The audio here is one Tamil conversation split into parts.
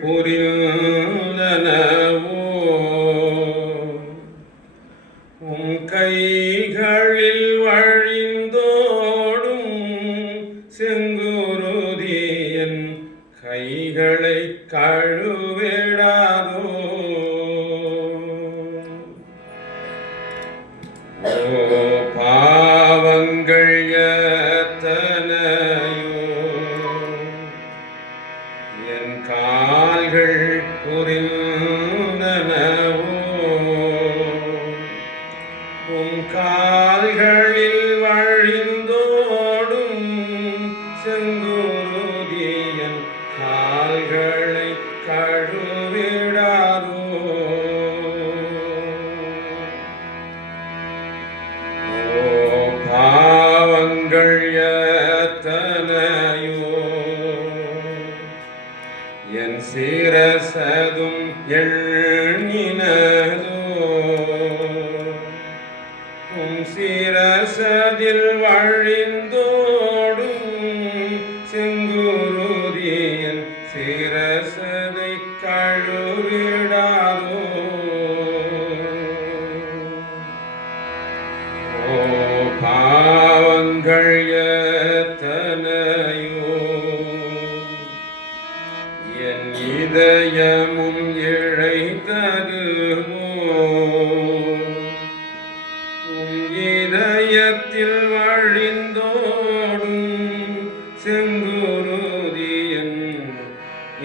புரிந்தனவோ உம் கைகளில் வழிந்தோடும் செங்குருதியன் கைகளை கழுவிடாதோ. ஓ பாவங்கள் எத்தனையோ என் கால்கள் புரிந்தனவோ உம் கால்களில் வழிந்தோடும் செங்குருதியன் கால்களை கழுவிடாதோ. ஓ பாவங்கள் எத்தனையோ என் சிரசதும் எண்ணினதோ உம் சிரசதில் வழிந்தோடும் செங்குருதியன் சிரசதை கழுவிடாதோ. ஓ பாவங்கள் எத்தனையோ என் இதயமும் இழைத்ததுவோ உம் இதயத்தில் வழிந்தோடும் செங்குருதியன்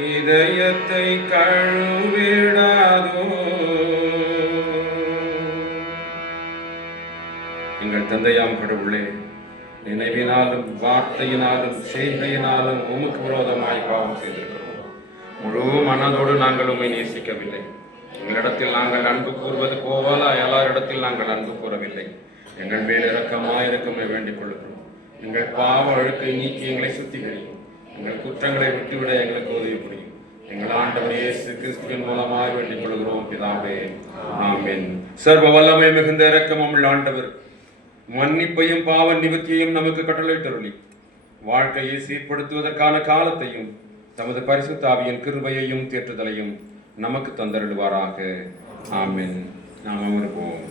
இதயத்தை கழுவிடாதோ. எங்கள் தந்தையாம் கடவுளே, நினைவினாலும் வார்த்தையினாலும் செய்கையினாலும் உமக்கு விரோதமாய் பாவம் செய்திருக்கிறோம். முழு மனதோடு நாங்கள் உம்மை நேசிக்கவில்லை. எங்களிடத்தில் நாங்கள் அன்பு கூறுவது போல எல்லாரிடத்தில் நாங்கள் அன்பு கூறவில்லை. எங்கள் மேல் இரக்கமாயிருக்கமே வேண்டிக் கொள்கிறோம். எங்கள் பாவ அழுக்கை நீக்கி எங்களை சுத்திகரியும். எங்கள் குற்றங்களை விட்டுவிட எங்களுக்கு உதவி புரியும். எங்கள் ஆண்டவர் இயேசு கிறிஸ்துவின் மூலமாய் வேண்டிக் கொள்கிறோம் பிதாவே, ஆமென். சர்வ வல்லமை மிகுந்த இரக்கமும் உள்ள ஆண்டவர் மன்னிப்பையும் பாவ நிவர்த்தியையும் நமக்கு கட்டளையிட்டருளி வாழ்க்கையை சீர்படுத்துவதற்கான காலத்தையும் தமது பரிசுத்த ஆவியின் கிருபையையும் தேற்றுதலையும் நமக்கு தந்தருளுவாராக. ஆமென். நாம் அமர்வோம்.